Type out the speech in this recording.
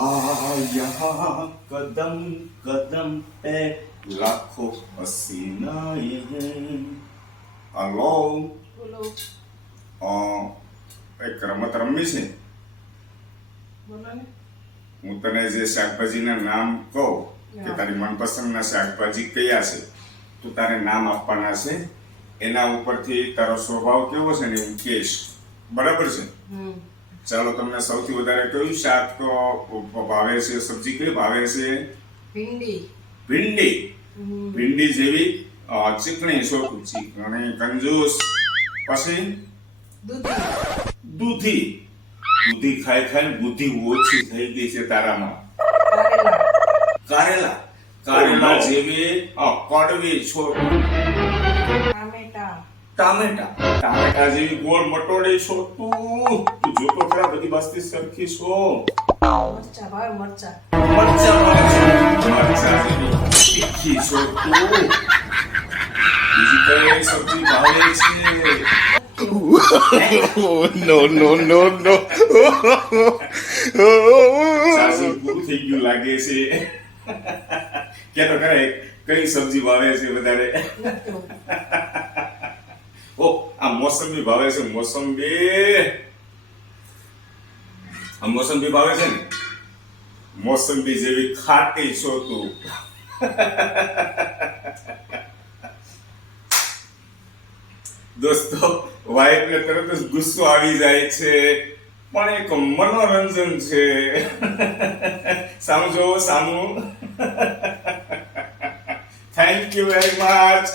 હા યહા કદમ કદમ પે લાખો હસીના હલો એક રમત રમવી છે હું તને જે શાકભાજીના નામ કહું કે તારી મનપસંદના શાકભાજી કયા છે તો તારે નામ આપવાના છે એના ઉપરથી તારો સ્વભાવ કેવો છે ને હું કેશ બરાબર છે ચાલો તમને સૌથી વધારે કયું શાક ભાવે છે સબ્જી કઈ ભાવે છે? ભીંડી. ભીંડી? ભીંડી જેવી? ચીકણી શું? ચીકણી કંજૂસ. પછી? દૂધી. દૂધી. દૂધી ખાઈ ખાઈને બુદ્ધિ ઓછી થઈ ગઈ છે તારામાં. કારેલા. કારેલા. જેવી કડવી છો ટામેટા. ટામેટા જેવી ગોળ મટોડી છો તું. તું જોતો ખરા બધી બાસ્તી સરખી છો. મરચા ભાર મરચા. મરચા મરચા તીખી છો તું. બીજી કઈ સબ્જી ભાવે છે? નો નો નો no, no. સાસુ પૂરું થઈ ગયું લાગે છે. કે તો કરે કઈ સબ્જી ભાવે છે વધારે ઓ, આ મોસંબી ભાવે છે, મોસંબી. આ મોસંબી ભાવે છે ને? મોસંબી જેવી ખાટી છો તું. દોસ્તો, વાઈફને તરત જ ગુસ્સો આવી જાય છે, પણ એક મનોરંજન છે. સામું જોવો સામું. Thank you very much